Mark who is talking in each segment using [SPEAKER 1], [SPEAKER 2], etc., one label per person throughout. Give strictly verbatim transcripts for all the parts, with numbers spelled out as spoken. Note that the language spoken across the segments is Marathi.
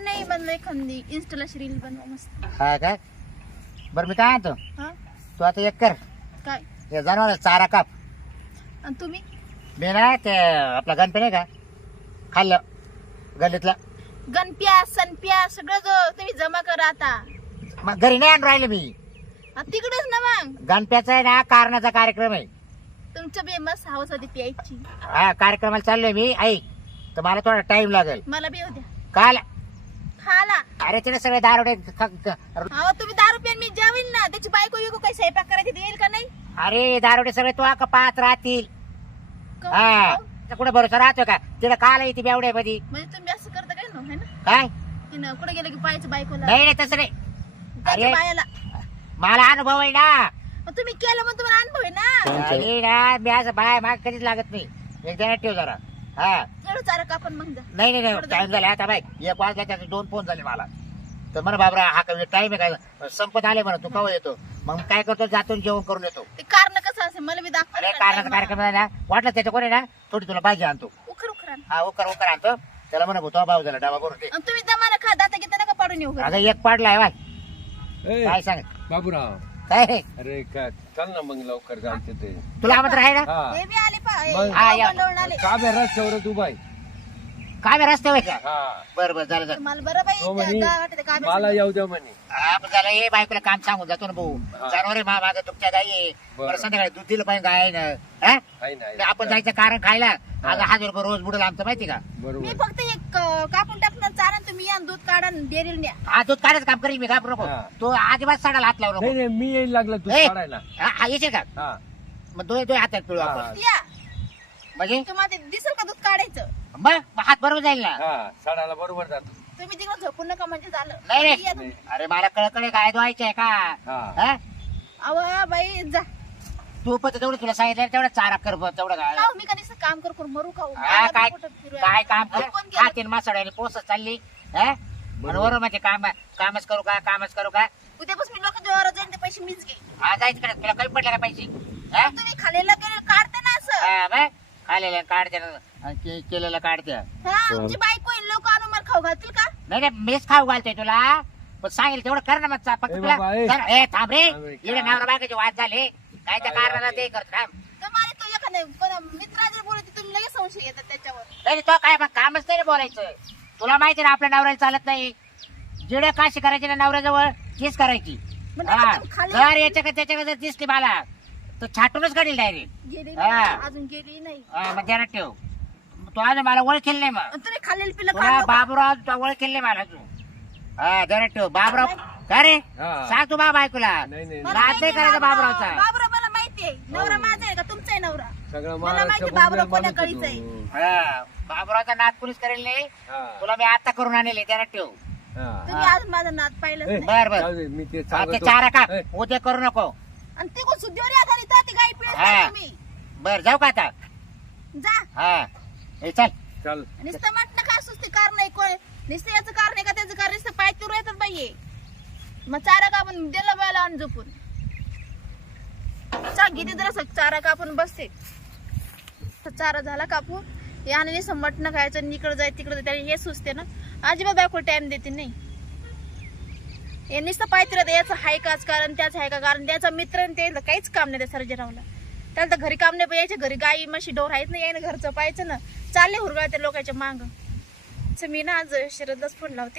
[SPEAKER 1] नाही बनलो एखादी इंस्टाला रील बनवा मस्त.
[SPEAKER 2] हा काय बरं मी काय आणतो
[SPEAKER 1] हा
[SPEAKER 2] तू आता एक कर
[SPEAKER 1] काय
[SPEAKER 2] हे जनावर चारा काप.
[SPEAKER 1] आणि तुम्ही
[SPEAKER 2] मी ना ते आपला गणपती नाही का खाल्लं गल्लीतला
[SPEAKER 1] गणप्या सनप्या सगळं जो तुम्ही जमा करा आता.
[SPEAKER 2] मग घरी नाही आणून राहिले मी.
[SPEAKER 1] आणि तिकडेच ना मग
[SPEAKER 2] गणप्याचा आहे ना कारणाचा कार्यक्रम आहे.
[SPEAKER 1] तुमच्या बी मस्त हवस होती प्यायची.
[SPEAKER 2] हा कार्यक्रमाला चाललोय मी ऐक तर मला थोडा टाइम लागेल.
[SPEAKER 1] मला बी होत्या
[SPEAKER 2] काल
[SPEAKER 1] खाला.
[SPEAKER 2] अरे तिने सगळे दारोडे
[SPEAKER 1] अहो तुम्ही दारू प्यान मी जेवीन ना त्याची बायको येऊ काही स्वयंपाक करायची ते येईल का नाही.
[SPEAKER 2] अरे दारोडे सगळे तो का पाहत राहतील.
[SPEAKER 1] क-
[SPEAKER 2] हा
[SPEAKER 1] क-
[SPEAKER 2] कुठे भरोसा राहतो का तिला काल येते बेवड्या मध्ये
[SPEAKER 1] म्हणजे तुम्ही असं करता काय ना है ना
[SPEAKER 2] काय
[SPEAKER 1] की ना कुठे गेलं की पाहायचं बायकोला
[SPEAKER 2] नाही नाही तसं नाही.
[SPEAKER 1] त्याच्या
[SPEAKER 2] अरे.
[SPEAKER 1] बायाला.
[SPEAKER 2] मला अनुभव आहे ना.
[SPEAKER 1] मग तुम्ही केलं मग तुम्हाला अनुभव आहे ना.
[SPEAKER 2] अरे ना मी असं बाय माग कधीच लागत नाही. एक जण ठेव जरा. हा
[SPEAKER 1] एवढं चारा कापून मग जा.
[SPEAKER 2] नाही नाही नाही टाइम झाला आता बाई एक वाजला त्याचे दोन फोन झाले मला तर म्हणा बाबरा हा काय टाइम आहे काय संपत आले म्हणा तू कवा येतो मग काय करतो जातो जेवण करून येतो.
[SPEAKER 1] ते कारण कसं असेल मला बी
[SPEAKER 2] अरे कारणाचा कार्यक्रम आहे ना वाटलं त्याच्या कोणी ना थोडी तुला भाजी आणतो.
[SPEAKER 1] उखर उखर आण.
[SPEAKER 2] हा उकर उकर आणतो त्याला म्हणा तो भाऊ झाला डबा करून दे.
[SPEAKER 1] आणि तुम्ही दमाला खा दाता घेता नका पाडून येऊ घरी.
[SPEAKER 2] आता एक पाडलाय बाय
[SPEAKER 3] ए,
[SPEAKER 2] काय सांग
[SPEAKER 3] बाबूराव
[SPEAKER 2] काय रे
[SPEAKER 3] अरे का चल ना मग लवकर जायचं ते
[SPEAKER 2] तुला आमंत्रण आहे ना
[SPEAKER 3] हा
[SPEAKER 1] हे बी आले पा हे
[SPEAKER 3] मग-
[SPEAKER 2] हा, या.
[SPEAKER 1] मंडळून आले.
[SPEAKER 3] का बे रस्त्यावर तू बाई
[SPEAKER 2] काय बे रस्ते का
[SPEAKER 3] हा
[SPEAKER 2] बरं बरं झालं झालं
[SPEAKER 1] मला बरं बाई
[SPEAKER 3] तो म्हणे,
[SPEAKER 1] गावात वाटतं काय
[SPEAKER 3] मला येऊ द्या म्हणे
[SPEAKER 2] हा, पण झालं हे बायकोला काम सांगून जातो ना भाऊ
[SPEAKER 3] हा.
[SPEAKER 2] जनावर मा माग तुमच्या गाई आहे.
[SPEAKER 3] बरं.
[SPEAKER 2] बरं संध्याकाळी दूध दिलं पाहिजे गाय ना हा?
[SPEAKER 3] आहे ना, आहे
[SPEAKER 2] तर
[SPEAKER 3] ना.
[SPEAKER 2] आपण जायचं कारण खायला आज हजार रुपये रोज बुडेल आमचं माहिती का.
[SPEAKER 1] मी
[SPEAKER 3] बरोबर
[SPEAKER 1] फक्त एक अं, कापून टाकणार चारा आणि तुम्ही या आणि दूध काढा आणि डेअरीला न्या.
[SPEAKER 2] हा दूध काढायचं काम करीन मी का नको
[SPEAKER 3] हा.
[SPEAKER 2] तो अजिबात साडाला हात लावू
[SPEAKER 3] नाही
[SPEAKER 2] नको.
[SPEAKER 3] नाही मी येईल लागलं तू
[SPEAKER 2] ए.
[SPEAKER 3] काढायला
[SPEAKER 2] हा हा, येशील का
[SPEAKER 3] हा
[SPEAKER 2] मग दोन दोन हातात पिळू
[SPEAKER 3] हा.
[SPEAKER 2] आपण
[SPEAKER 1] या
[SPEAKER 2] म्हणजे
[SPEAKER 1] तुम्हाला ते दिसेल का दूध काढायचं.
[SPEAKER 2] मग मग हात बरोबर जाईल ना.
[SPEAKER 3] हा साडाला बरोबर जातो
[SPEAKER 1] तुम्ही तिकडे झोपून नका म्हणजे झालं.
[SPEAKER 2] नाही रे.
[SPEAKER 1] या तुम्ही.
[SPEAKER 2] अरे मला कळकळे काय धुवायचे आहे का
[SPEAKER 3] हा
[SPEAKER 2] हा?
[SPEAKER 1] अहो बाई जा.
[SPEAKER 2] तू पण तेवढं तुला सांगितलं तेवढं चारा कर बुवा, तेवढं काय
[SPEAKER 1] का हो, मी कधी काम कर करून मरू खाऊ.
[SPEAKER 2] हा, काय काय काम कर
[SPEAKER 1] कोण
[SPEAKER 2] हा
[SPEAKER 1] गेलं?
[SPEAKER 2] तीन मासाड्याने पोसत चालली हा बरोबर म्हणजे काम कामच करू का कामच करू का
[SPEAKER 1] उद्यापासून मी लोकांच्या वावरात जाईन ते पैसे मीच घे.
[SPEAKER 2] हा जायचं कडे तुला काही पडले का पैसे हा?
[SPEAKER 1] तुम्ही खाल्लेलं केलेलं काढते ना असं.
[SPEAKER 2] हा, मग खाल्लेलं काढते ना, आणि के- केलेलं काढते
[SPEAKER 1] हा आमची बायको आहे लोक आणून मला खाऊ घालतील का.
[SPEAKER 2] नाही नाही मीच खाऊ घालतोय तुला पण सांगेल तेवढं कर ना मग चा- फक्त
[SPEAKER 3] ए
[SPEAKER 2] तुला
[SPEAKER 3] बाबा, ए.
[SPEAKER 2] जरा- ए थांब रे
[SPEAKER 3] थांब रे,
[SPEAKER 2] इकडे
[SPEAKER 3] काय?
[SPEAKER 2] नवरा बायकोचे वाद झाले काय त्या
[SPEAKER 3] काय
[SPEAKER 2] कारणाला
[SPEAKER 3] वाद
[SPEAKER 2] ते करत काम
[SPEAKER 1] तर मला तो एखाद्या कोणा मित्राचे बोलते तुम्ही लगेच संशय येतात त्याच्यावर.
[SPEAKER 2] नाही तो काय मग कामच नाही रे बोलायचं तुला माहिती ना आपल्या नवऱ्याला चालत नाही जिडे काशी करायची ना नवऱ्याजवळ तीच करायची
[SPEAKER 1] म्हणजे
[SPEAKER 2] हा
[SPEAKER 1] आपण खाली-
[SPEAKER 2] जर याच्या त्याच्याकडे जर दिसली मला तर छाटूनच काढील डायरेक्ट
[SPEAKER 1] गेली
[SPEAKER 2] हा.
[SPEAKER 1] नाही, अजून गेली नाही.
[SPEAKER 2] मग ध्यानात ठेव तू आज मला ओळखेल नाही मग
[SPEAKER 1] आणि तुम्ही खाल्लेलं पिलं
[SPEAKER 2] तुला
[SPEAKER 1] काढलं का?
[SPEAKER 2] बाबूराव तू ओळखेल नाही मला तू हा ध्यानात ठेव बाबूराव का रे
[SPEAKER 3] हा.
[SPEAKER 2] सांग तू बाबा ऐकूला
[SPEAKER 3] नाही नाही
[SPEAKER 1] मला
[SPEAKER 2] नाद
[SPEAKER 1] माहिती
[SPEAKER 2] नाही
[SPEAKER 1] आहे
[SPEAKER 2] करायचा
[SPEAKER 1] बाबूराव.
[SPEAKER 2] बाबूरावचा.
[SPEAKER 1] बाबूराव मला माहिती आहे नवरा माझा आहे का तुमचा आहे नवरा.
[SPEAKER 3] सगळं
[SPEAKER 1] मला माहिती बाबूराव कोण्या कळीचा आहे.
[SPEAKER 2] हा बाबूरावचा नाद कुणीच करेल नाही
[SPEAKER 3] हा
[SPEAKER 2] तुला मी आता करून आणले ध्यानात ठेव
[SPEAKER 1] तुम्ही आज माझा नाद पाहिलंच नाही.
[SPEAKER 2] बर बर
[SPEAKER 3] मी ते
[SPEAKER 2] हा, ते
[SPEAKER 3] सांगतो.
[SPEAKER 2] चारा का
[SPEAKER 3] ए,
[SPEAKER 2] उद्या करू नको
[SPEAKER 1] आणि ते कोण सुद्धिवर आधारित आहे, ती गाई पिळत
[SPEAKER 2] हा.
[SPEAKER 1] नाही तुम्ही.
[SPEAKER 2] बर जाऊ का आता
[SPEAKER 1] जा
[SPEAKER 2] हा हे चल
[SPEAKER 3] चल
[SPEAKER 1] नुसतं म्हटलं का सुस्ती कारण आहे कोण नुसतं याचं कारण आहे का त्याचं कारण नुसतं पाय तुर येतात बाई. मग चारा का आपण दिलं बायला आणि झोपून चल किती जरा चारा कापून बसते. तर चारा झाला कापून याने नुसतं मटणं खायचं इकडं जाय तिकडं जाय हे सुचते ना अजिबात बायको टाइम देते नाही. हे नुसतं पाय तिरत याचं हाय काच कारण त्याचं हाय का कारण त्याचा मित्र आणि त्याला काहीच काम नाही त्या सर्जरावला. त्याला तर घरी काम नाही पाहिजे घरी गाई म्हशी डोर आहेत ना यायनं घरचं पाहायचं ना चालले हुरगाळ त्या लोकांच्या मांग. मी ना आज शरदलाच फोन लावते.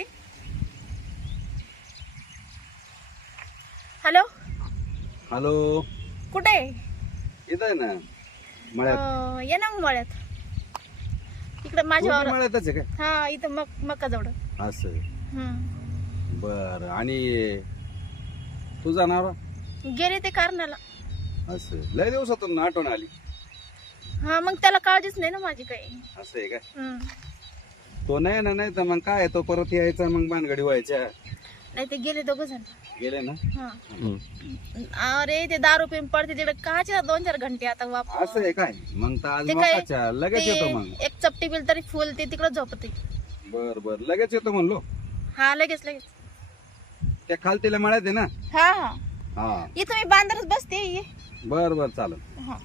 [SPEAKER 1] हॅलो
[SPEAKER 3] हॅलो
[SPEAKER 1] कुठे
[SPEAKER 3] येत आहे ना मळ्यात
[SPEAKER 1] अं, ये ना मग मळ्यात इकडे माझ्या
[SPEAKER 3] पूर्ण
[SPEAKER 1] वावरात.
[SPEAKER 3] मळ्यातच आहे का
[SPEAKER 1] हा इथं मक मका जवळ.
[SPEAKER 3] असं
[SPEAKER 1] हम्म
[SPEAKER 3] बर आणि तुझा नाव
[SPEAKER 1] गेले ते कारणाला.
[SPEAKER 3] असं लय दिवसातून आठवण आली
[SPEAKER 1] हा मग त्याला काळजीच नाही ना माझी काही.
[SPEAKER 3] असं आहे का
[SPEAKER 1] हम्म.
[SPEAKER 3] तो नाही ना नाही तर मग काय तो परत यायचा मग बानगडी व्हायच्या
[SPEAKER 1] नाही ते गेले दोघ जण.
[SPEAKER 3] गेले ना
[SPEAKER 1] हा अरे ते दारू पिऊन पडते तिकडे काचे दोन चार घंटे आता वापर.
[SPEAKER 3] असं आहे काय मग तर आज
[SPEAKER 1] ते काय
[SPEAKER 3] मकाच्या लगेच येतो मग
[SPEAKER 1] ते एक चपटी बिल तरी फुल ते तिकडे झोपते.
[SPEAKER 3] बर बर लगेच येतो म्हणलो
[SPEAKER 1] हा लगेच लगेच.
[SPEAKER 3] त्या खालतीला मळ्यात आहे ना
[SPEAKER 1] हा हा
[SPEAKER 3] हा
[SPEAKER 1] इथं मी बांधरच बसते ये.
[SPEAKER 3] बर बर चालेल
[SPEAKER 1] हा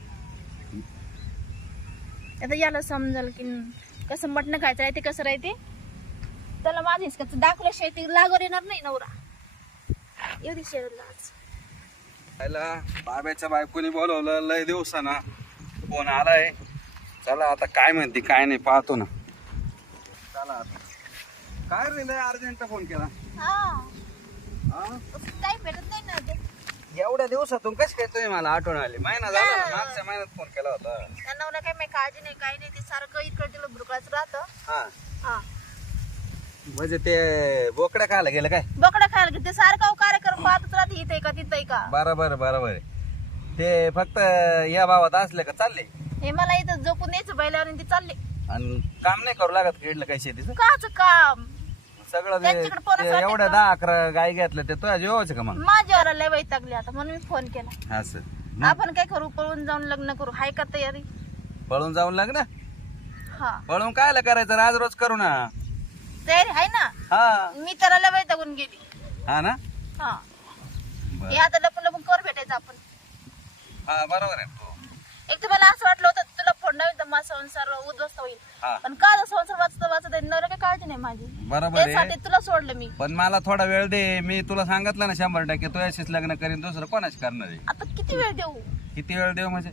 [SPEAKER 1] आता याला समजाल की कसं मटण खायचं राहते कसं राहते. त्याला माझ्या हिसकाचं दाखवल्याशिवाय ती लागवर येणार नाही नवरा. एवढी शेरला आज.
[SPEAKER 3] त्याला बाब्याच्या बायकोनी बोलवलं लय दिवसाना फोन आलाय. चला आता काय म्हणते काय नाही पाहतो ना. चला आता काय रे लय अर्जंट फोन केला.
[SPEAKER 1] हा
[SPEAKER 3] हा?
[SPEAKER 1] काही भेटत नाही ना ते.
[SPEAKER 3] एवढ्या दिवसातून कशी काय तुम्ही मला आठवण आली. महिना झाला ना, मागच्या महिन्यात फोन केला होता.
[SPEAKER 1] त्या नवरा काही माझी काळजी नाही काही नाही. ते सारखं इकडे तिला भुरकळाच राहतं.
[SPEAKER 3] हा
[SPEAKER 1] हा
[SPEAKER 3] म्हणजे ते बोकड्या खायला गेलं काय.
[SPEAKER 1] बकडा खायला घेते सारखं कार्यक्रम पाहतच राहते. इथे का तिथे का.
[SPEAKER 3] बरोबर बरोबर ते फक्त या भावात असले का चालले
[SPEAKER 1] हे मला इथं झोपून द्यायचं बैलावर आणि ते चालले.
[SPEAKER 3] आणि काम नाही करू लागत खेळलं काही शेतीचं
[SPEAKER 1] काच काम
[SPEAKER 3] सगळं ते-
[SPEAKER 1] त्यांच्याकडे पोरं
[SPEAKER 3] ते
[SPEAKER 1] साठी
[SPEAKER 3] एवढ्या
[SPEAKER 1] का?
[SPEAKER 3] दहा अकरा गाय घेतल्या ते तुझ्या जेवायचं का मग
[SPEAKER 1] माझ्यावर लय वैतागली आता म्हणून मी फोन केला.
[SPEAKER 3] असं
[SPEAKER 1] आपण काय करू पळून जाऊन लग्न करू. हाय का तयारी.
[SPEAKER 3] पळून जाऊन लग्न
[SPEAKER 1] हा
[SPEAKER 3] पळून कायला करायचं आज रोज करू ना.
[SPEAKER 1] तयारी आहे ना.
[SPEAKER 3] हा
[SPEAKER 1] मी त्याला लय वैतागून गेली.
[SPEAKER 3] हा ना
[SPEAKER 1] हा
[SPEAKER 3] बरं.
[SPEAKER 1] हे आता लपून लपून कर भेटायचं आपण.
[SPEAKER 3] हा बरोबर आहे हो.
[SPEAKER 1] एक तर मला असं वाटलं होतं तुला फोन नाही तर माझा संसार उद्ध्वस्त होईल.
[SPEAKER 3] हा
[SPEAKER 1] पण का आता संसार वाचता वाचता नवरा काही काळजी नाही माझी.
[SPEAKER 3] बरोबर आहे
[SPEAKER 1] त्यासाठी तुला सोडलं मी.
[SPEAKER 3] पण मला थोडा वेळ दे. मी तुला सांगितलं ना शंभर टक्के तू अशीच लग्न करीन दुसरं कोणाच करणार आहे.
[SPEAKER 1] आता किती वेळ देऊ.
[SPEAKER 3] किती वेळ देऊ म्हणजे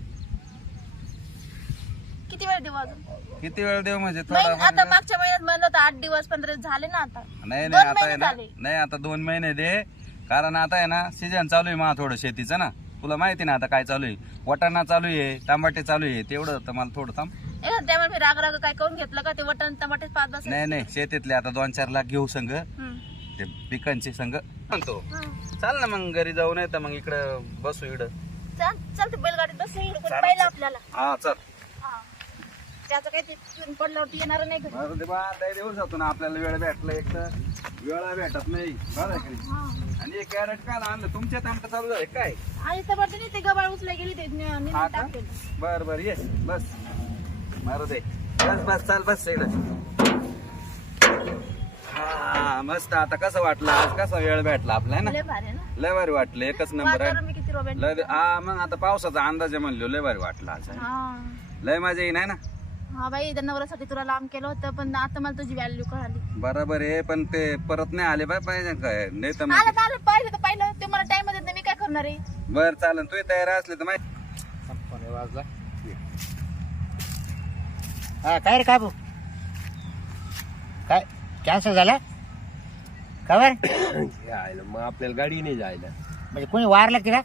[SPEAKER 1] किती वेळ देऊ अजून.
[SPEAKER 3] किती वेळ देऊ म्हणजे
[SPEAKER 1] महिन-
[SPEAKER 3] थोडा
[SPEAKER 1] आता
[SPEAKER 3] म्हणजे-
[SPEAKER 1] मागच्या महिन्यात म्हणलं होतं आठ दिवस पंधरा दिवस झाले ना आता.
[SPEAKER 3] नाही
[SPEAKER 1] दोन
[SPEAKER 3] नाही आता आहे
[SPEAKER 1] महिने
[SPEAKER 3] ना
[SPEAKER 1] झाले.
[SPEAKER 3] नाही आता दोन महिने दे. कारण आता आहे ना सीजन चालू आहे मा थोडं शेतीचं ना. तुला माहिती ना आता काय चालू आहे. वाटाणा चालू आहे टमाटे चालू आहे तेवढं तर मला थोडं थांब.
[SPEAKER 1] ए, त्यामुळे मी राग राग काय करून घेतलं का ते वटण टमाटे पाच बस.
[SPEAKER 3] नाही नाही शेतीतले आता दोन चार लाख घेऊ संघ ते पिकांचे संघ म्हणतो. चाल ना मग घरी जाऊ नाही तर मग इकडं बसू इकडं.
[SPEAKER 1] चल ते बैलगाडीत बस
[SPEAKER 3] चालेल,
[SPEAKER 1] पाहिलं आपल्याला.
[SPEAKER 3] हा चल.
[SPEAKER 1] हा. त्याचं काही ते पिऊन पडल्यावरती येणार नाही घरी.
[SPEAKER 3] बरं ते बा लय दिवस जातो ना आपल्याला वेळ भेटला एक तर वेळा भेटत नाही बरं आहे की नाही?
[SPEAKER 1] हा.
[SPEAKER 3] आणि एक कॅरेट काय आणलं तुमच्यात आमचं चालू झालं काय.
[SPEAKER 1] आणि तर बरं नाही ते गबाळ उचला गेली ते नि-
[SPEAKER 3] हा
[SPEAKER 1] निघून
[SPEAKER 3] का
[SPEAKER 1] टाकलेलं.
[SPEAKER 3] बर बर ये बस मारू दे बस बस चाल बस इकडं. हा मस्त. आता कसं वाटलं आज कसा वेळ भेटला आपला ना.
[SPEAKER 1] लय भारी आहे ना.
[SPEAKER 3] लय भारी वाटलं एकच नंबर
[SPEAKER 1] वातावरण
[SPEAKER 3] आहे.
[SPEAKER 1] मी किती रोबॅन.
[SPEAKER 3] लय हा मग आता पावसाचा अंदाज आहे म्हणलो लय भारी वाटलं आज.
[SPEAKER 1] हा
[SPEAKER 3] लय मजा येईन आहे ना.
[SPEAKER 1] हा बाई त्या नवऱ्यासाठी तुला लांब केलं होतं पण आता मला तुझी व्हॅल्यू कळाली.
[SPEAKER 3] बरोबर आहे पण ते परत नाही आले बाय पाहिजे काय नाही तर
[SPEAKER 1] आलं तर आलं पाहिलं तर पाहिलं ते मला टाइम देत नाही मी काय करणार आहे.
[SPEAKER 3] बर चालेल तू तयार असले तर माहिती
[SPEAKER 2] वाजला हा काय रे काबू काय कॅन्सल झाला का बरं.
[SPEAKER 4] यायला मग आपल्याला गाडी नाही जायला.
[SPEAKER 2] म्हणजे कोणी वारलं की ना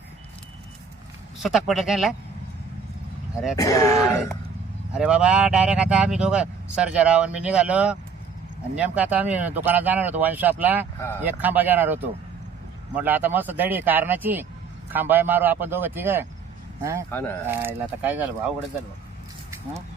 [SPEAKER 2] सुतक पडलं त्यांना. अरे काय अरे बाबा डायरेक्ट आता आम्ही दोघं सर्जराव मी निघालो आणि नेमकं आता आम्ही दुकानात जाणार होतो वाईन शॉपला. एक खांबा घेणार होतो. म्हटलं आता मस्त दडी कारणाची खांबा मारू आपण दोघं तिघ.
[SPEAKER 4] हा ना.
[SPEAKER 2] आता काय झालं भाऊ अवघडच झालं भाऊ. हं?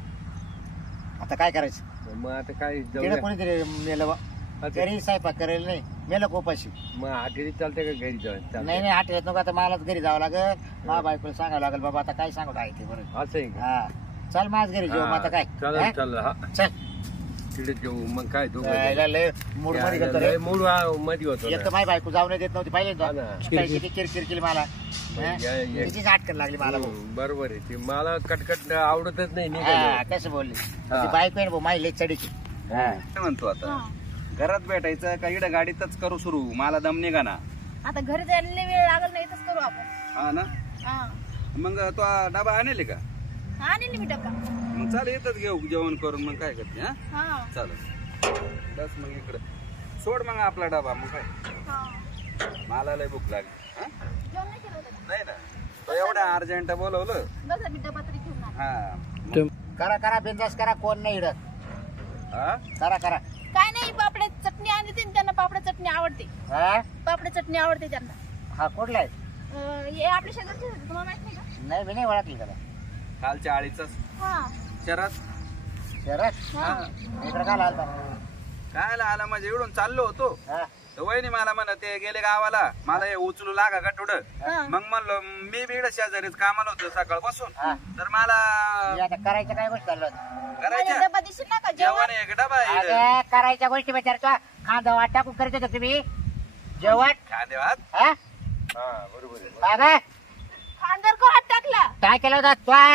[SPEAKER 2] आता काय करायचं.
[SPEAKER 4] मग आता काय
[SPEAKER 2] तिकडे
[SPEAKER 4] जाऊया.
[SPEAKER 2] कोणीतरी मेलं बा. घरी स्वयंपाक करेल नाही मेलं कोपाशी.
[SPEAKER 4] मग आठवडी चालते का घरी जाऊन
[SPEAKER 2] नाही नाही आठ येत नको आता मलाच घरी जावं लागेल. मा बायकोला सांगावं लागेल बाबा आता काय सांगू आहे ते बरं.
[SPEAKER 4] असं आहे का.
[SPEAKER 2] हा चल माझ घरी जेव मग आता काय.
[SPEAKER 4] चालेल
[SPEAKER 2] हा?
[SPEAKER 4] चालेल हा
[SPEAKER 2] चल
[SPEAKER 4] तिकडे जेऊ मग काय तू
[SPEAKER 2] यायला लय मूड मध्ये गेलतो रे.
[SPEAKER 4] मूळ मध्ये होतो
[SPEAKER 2] एक तर माझी बायको जाऊ नाही देत नव्हती पाहिले
[SPEAKER 4] हा ना.
[SPEAKER 2] काय किती किरकिर केली मला. हा?
[SPEAKER 4] या- या.
[SPEAKER 2] तिचीच आटकन लागली मला भाऊ.
[SPEAKER 4] हम्म, बरोबर आहे ते मला कटकट आवडतच नाही
[SPEAKER 2] हा
[SPEAKER 4] निघालं.
[SPEAKER 2] कसं बोलली
[SPEAKER 4] हा.
[SPEAKER 2] ती बायको आहे ना भाऊ माझी लई चढीची.
[SPEAKER 3] काय म्हणतो आता
[SPEAKER 1] हा.
[SPEAKER 3] घरात भेटायचं का इकडे गाडीतच करू सुरू. मला दम निघा ना.
[SPEAKER 1] आता घरी जायला लय वेळ लागल नाही इथंच करू आपण.
[SPEAKER 3] हा ना
[SPEAKER 1] हा
[SPEAKER 3] मग तो डबा आणले का.
[SPEAKER 1] आणली मी डबा.
[SPEAKER 3] मग चाल येतच घेऊ जेवण करून मग काय करते हा
[SPEAKER 1] हा
[SPEAKER 3] चालेल बस मग इकडं सोड मग आपला डबा मग काय.
[SPEAKER 1] हा
[SPEAKER 3] मला लय भूक लागली हा?
[SPEAKER 1] जेवण नाही केलं होतं का?
[SPEAKER 3] नाही ना तो एवढा अर्जंट बोलवलं.
[SPEAKER 1] बस मी डबा तरी घेऊन आले.
[SPEAKER 3] हा
[SPEAKER 2] करा करा बिंदास करा कोण नाही इडत.
[SPEAKER 3] हा
[SPEAKER 2] करा करा.
[SPEAKER 1] काय नाही पापड्या चटणी आणली होती ना, त्यांना पापड्या चटणी आवडते.
[SPEAKER 2] हा
[SPEAKER 1] पापड्या चटणी आवडते त्यांना.
[SPEAKER 2] हा कुठला आहे.
[SPEAKER 1] अं, हे आपल्या शेजारचे होते, तुम्हाला माहित नाही का.
[SPEAKER 2] नाही मी नाही ओळखली त्याला.
[SPEAKER 3] कालच्या आळीच
[SPEAKER 1] हा
[SPEAKER 3] चरत
[SPEAKER 2] शरद
[SPEAKER 1] हा
[SPEAKER 2] इकडे का आलता.
[SPEAKER 3] काय आला म्हणजे इकडून चाललो होतो
[SPEAKER 2] हा
[SPEAKER 3] तर वहिनी मला म्हणत ते गेले गावाला मला हे उचलू लागा का थोडं.
[SPEAKER 1] हा.
[SPEAKER 3] मग म्हणलो मी बीड शेजारीच कामाला होतो सकाळपासून.
[SPEAKER 2] हा.
[SPEAKER 3] तर मला
[SPEAKER 2] मी आता करायच्या काय गोष्टी चाललो होत्या.
[SPEAKER 3] करायच्या
[SPEAKER 1] माझ्या डबा दिसेल ना का जेवण.
[SPEAKER 3] जेवण एक डबा आहे इकडं.
[SPEAKER 2] अगं, करायच्या गोष्टी विचारतो. कांदा वाट टाकून करीत होता तुम्ही जेवण.
[SPEAKER 3] खांदेवात
[SPEAKER 2] हा
[SPEAKER 4] हा बरोबर आहे.
[SPEAKER 2] अगं,
[SPEAKER 1] खांद्यावर का हात टाकला.
[SPEAKER 2] काय केलं होतं तो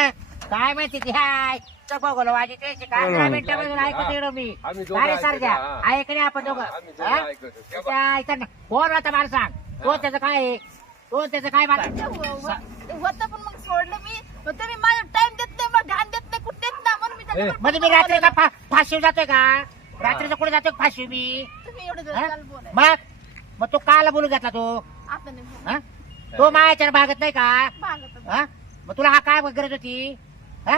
[SPEAKER 2] काय माहिती ती हाय बघलो माझी त्याची काय दहा मिनिटामधून ऐकत येणं मी
[SPEAKER 4] आम्ही दोघं
[SPEAKER 2] अरे सर द्या
[SPEAKER 4] ऐकतो, हा.
[SPEAKER 2] ऐकणे आपण दोघं
[SPEAKER 4] आम्ही दोघं
[SPEAKER 2] हा?
[SPEAKER 4] ऐकतो.
[SPEAKER 2] त्या इथं कोण होता मला सांग तो त्याचं काय आहे? तो त्याचं काय मला
[SPEAKER 1] ते हो- हो- होतं पण मग सोडलं मी मग तुम्ही माझा टाइम देत नाही मग ध्यान देत नाही कुठे देत ना म्हणून मी त्याच्यावर
[SPEAKER 2] म्हणजे मी रात्री का फा- फाशीव जातोय का रात्रीचं कुठे जातोय फाशीव मी
[SPEAKER 1] तुम्ही एवढं
[SPEAKER 2] हा?
[SPEAKER 1] जर बोलाय
[SPEAKER 2] मग मग तो काला बोलू घेतला तो
[SPEAKER 1] आता नाही बोलत.
[SPEAKER 2] हा? तो मायाच्या भागत नाही का
[SPEAKER 1] भागत
[SPEAKER 2] हा? मग तुला हा काय गरज होती हा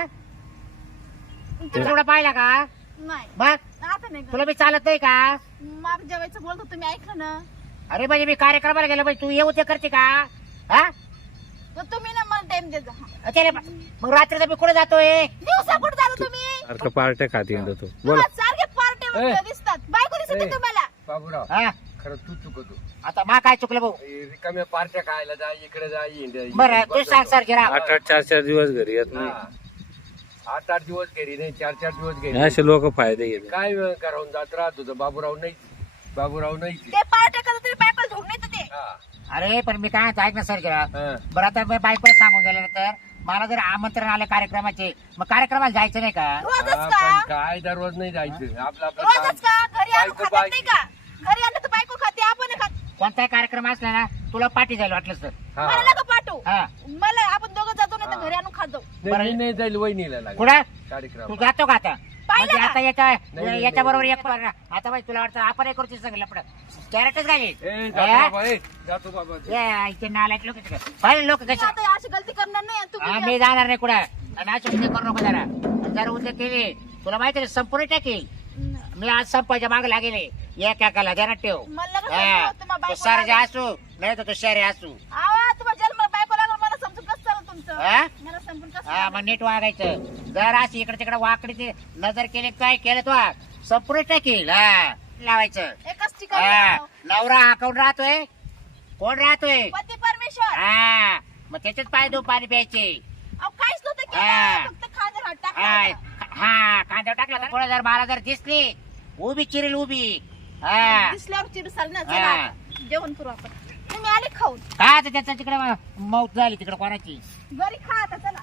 [SPEAKER 2] तुला थोडा पाहिला का
[SPEAKER 1] नाही
[SPEAKER 2] मग
[SPEAKER 1] आता नाही
[SPEAKER 2] तुला मी चालत नाही का
[SPEAKER 1] माग जेवायचं बोलतो तुम्ही ऐकलं ना
[SPEAKER 2] अरे म्हणजे मी कार्यक्रमाला गेलो म्हणजे तू येऊ ते करते का हा
[SPEAKER 1] तर तुम्ही ना मला टाइम देत जा
[SPEAKER 2] अरे मग रात्रीचा मी कुठे जातोय
[SPEAKER 1] दिवसा कुठे झालं तुम्ही
[SPEAKER 5] सारखं पार्ट्या खाती येतो तो
[SPEAKER 1] तुम्हाला सारखे पार्टे
[SPEAKER 4] ए.
[SPEAKER 1] दिसतात बायको दिसते
[SPEAKER 4] ए.
[SPEAKER 1] तुम्हाला
[SPEAKER 4] बाबूराव
[SPEAKER 2] हा
[SPEAKER 4] खरं तू चुकतो
[SPEAKER 2] आता मा काय चुकलं भाऊ
[SPEAKER 4] हे रिकाम्या पार्ट्या खायला जा इकडे जा इंडिया
[SPEAKER 2] बरं तू सांग सर जरा
[SPEAKER 5] आठ आठ चार चार दिवस घरी येत नाही
[SPEAKER 4] आठ आठ दिवस घरी नाही चार चार दिवस घरी
[SPEAKER 5] असे लोक फायदे घेतात
[SPEAKER 4] काय करावून जात राहत होतं बाबूराव नाही बाबूराव नाही
[SPEAKER 1] ते पार्टे करत तरी बायकोला धरून येतं ते
[SPEAKER 4] हा
[SPEAKER 2] अरे पण मी काय म्हणतो, ऐक ना सर जरा
[SPEAKER 4] हा.
[SPEAKER 2] बरं आता मी बायकोला सांगून गेल्यानंतर मला जर आमंत्रण आलं कार्यक्रमाचे मग कार्यक्रमाला जायचं नाही का
[SPEAKER 1] रोजच
[SPEAKER 4] हा,
[SPEAKER 1] का
[SPEAKER 4] पण काय दररोज नाही जायचं आपलं आपलं
[SPEAKER 1] रोजच का
[SPEAKER 4] काम
[SPEAKER 1] घरी आणून
[SPEAKER 4] बायको
[SPEAKER 1] खातात नाही
[SPEAKER 4] बायको.
[SPEAKER 1] का घरी आणलं तर बायको खाते आपण खात
[SPEAKER 2] कोणताही कार्यक्रम असला ना तुला पाठी जायला वाटलं सर
[SPEAKER 4] हा.
[SPEAKER 1] मला नका पाठवू
[SPEAKER 2] हा
[SPEAKER 1] मला आपण दोघं जातो ना तर
[SPEAKER 4] हा.
[SPEAKER 1] घरी आणून खातो
[SPEAKER 4] नाही, मी नाही जाईल वहिनीला लागेल
[SPEAKER 2] कुठं
[SPEAKER 4] कार्यक्रम
[SPEAKER 2] तू जातो का आता
[SPEAKER 1] पाहिलं
[SPEAKER 2] म्हणजे
[SPEAKER 1] का?
[SPEAKER 2] आता याच्या
[SPEAKER 4] नाही,
[SPEAKER 2] याच्या बरोबर
[SPEAKER 4] नाही.
[SPEAKER 2] एक पोर- आता बाई तुला वाटतं आपण एक करूची सगळं लपड कॅरेटच घाली
[SPEAKER 4] ए, जातो बाबा, ए, जातो बाबा
[SPEAKER 2] इथे नालायक लोक पाहिले लोक
[SPEAKER 1] मी
[SPEAKER 2] कसे
[SPEAKER 1] आता अशी गलती करणार नाही आणि तुम्ही
[SPEAKER 2] आम्ही जाणार नाही कुठं आणि अशी उद्या करू नको जरा आणि जरा उद्या केली तुला माहिती आहे संपूर्ण टाकेल मी आज संपायच्या मागे लागेले एकाला ध्यानात ठेव
[SPEAKER 1] मला नका
[SPEAKER 2] हा.
[SPEAKER 1] सांगू, तुम्हा
[SPEAKER 2] तो
[SPEAKER 1] बायकोला
[SPEAKER 2] सरजे
[SPEAKER 1] लागेल.
[SPEAKER 2] असू नाही तर तो शहरे असू
[SPEAKER 1] आवा तुम्हाला जन्म बायको लागलं मला समजून कसं चाललं तुमचं
[SPEAKER 2] हा?
[SPEAKER 1] मला समजून कसं
[SPEAKER 2] हा
[SPEAKER 1] चाललं?
[SPEAKER 2] मग नीट वागायचं जर अशी इकडे तिकडे वाकडी नजर केली काय केलं तो संपूर्ण टाकेल हा लावायचं
[SPEAKER 1] एकच ठिकाणी
[SPEAKER 2] हा
[SPEAKER 1] राहावं.
[SPEAKER 2] नवरा हा कोण राहतोय कोण राहतोय
[SPEAKER 1] पती परमेश्वर
[SPEAKER 2] हा मग त्याच्यात पाय देऊ पाणी प्यायचे
[SPEAKER 1] अहो काहीच नव्हतं
[SPEAKER 2] हा.
[SPEAKER 1] केलं फक्त खांद्यावर हात
[SPEAKER 2] हा
[SPEAKER 1] टाकला
[SPEAKER 2] हा कांदा टाकला तर कोणा जर मला जर दिसली उभी चिरेल उभी हा
[SPEAKER 1] दिसल्यावर चिडसाल ना
[SPEAKER 2] हा.
[SPEAKER 1] चला आता. जेवण करू आपण तुम्ही आले खाऊन
[SPEAKER 2] काय त्याच्या तिकडे मौत झाली तिकडे कोणाची
[SPEAKER 1] घरी खा आता चला